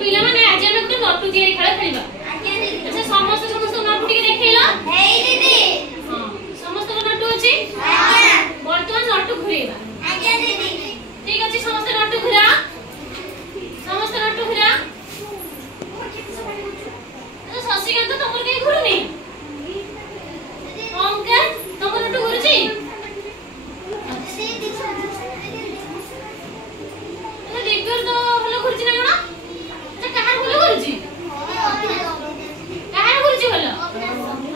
पिला माने आज हम तो नटु तयारी खेल खेलिबा। अच्छा समस्त समस्त नटु टिके देखैला। हेई दीदी। हां समस्त नटु अछि? हां। वर्तमान नटु घुरेबा। आज्ञा दीदी। ठीक अछि समस्त नटु घुरा। समस्त नटु घुरा। अच्छा शशिकांत तमर के घुरुनी? अंकल तमर नटु घुरुची? अच्छा देखियो तो भलो घुरुची ना कोन? कहार बोलो गुरुजी कहार गुरुजी बोलो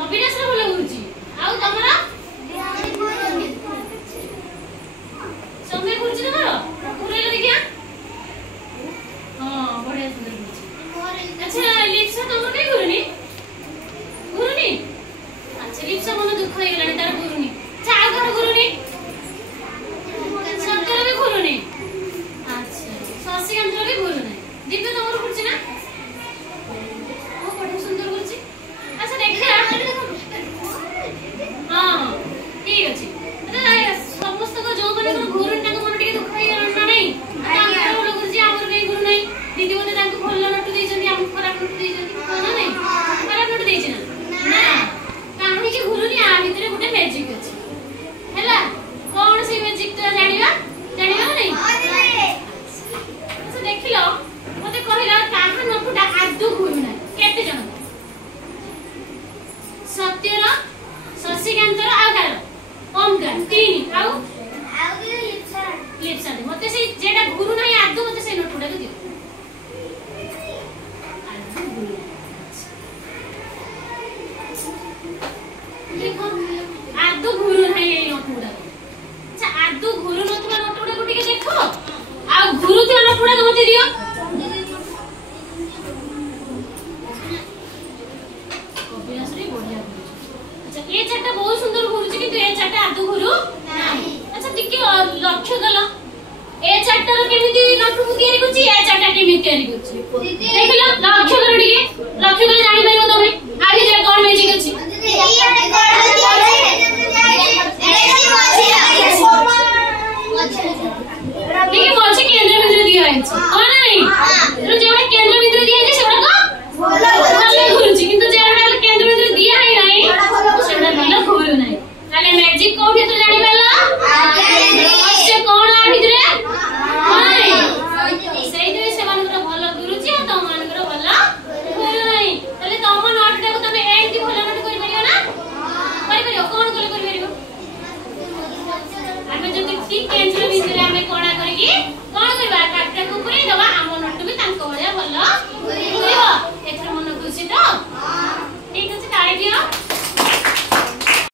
अविनाश रे बोलो गुरुजी आउ तमरा समय गुरुजी तमरो पूरे लगे क्या हां बढ़िया सुंदर गुरुजी अच्छा लिप्सा तमरो के गुरुनी अच्छा लिप्सा मन दुख हो गेलानी तार गुरुनी अच्छा आ घर गुरुनी शंकर भी गुरुनी अच्छा शशिकांत भी गुरुनी दिव्य तमरो गुरुजी ना ओ बड़ा सुंदर गुरुजी अच्छा देखिया हां ठीक अछि अरे समस्त को जो माने गुरुनी ना मन टिके दुख होई गेलन ना नहीं तांकर बोल गुरुजी हमर के गुरु नहीं दीदी बोले तांको भलो नटु देइछन हम खराब नटु देइछन ना नहीं खराब नटु देइछन ना काहे कि गुरुनी आ भितरे गुटे मैजिक अछि हैला कोन से मैजिक तो जानिबा नहीं अच्छा देखिलो मते कहिला काहा नटुटा आदु गुरु ना केते जण सत्यला शशिकांतर आगार ओमकार तीन आउ लिप्सा दे मते से जेटा गुरु नाही आदु मते से नटुटा दियो देखो आदु गुरु नाही ए नटुटा अच्छा आदु गुरु नथवा नटुटा को टिके देखो आ गुरु ते नटुटा मते दियो ये चाटा बहुत सुंदर गुरुजी किंतु ए चाटा आदु गुरु नाही अच्छा टिके लक्ष्य कलो ए चाटा रो केमिति नटु तयारी करछि ए चाटा केमिति तयारी करछि देखलो लक्ष्य करो टिके लक्ष्य कले जानि परिबो तमे आगे जे कोन मैजिक अछि ठीक है मौसी केंद्र में दिया है कौन नहीं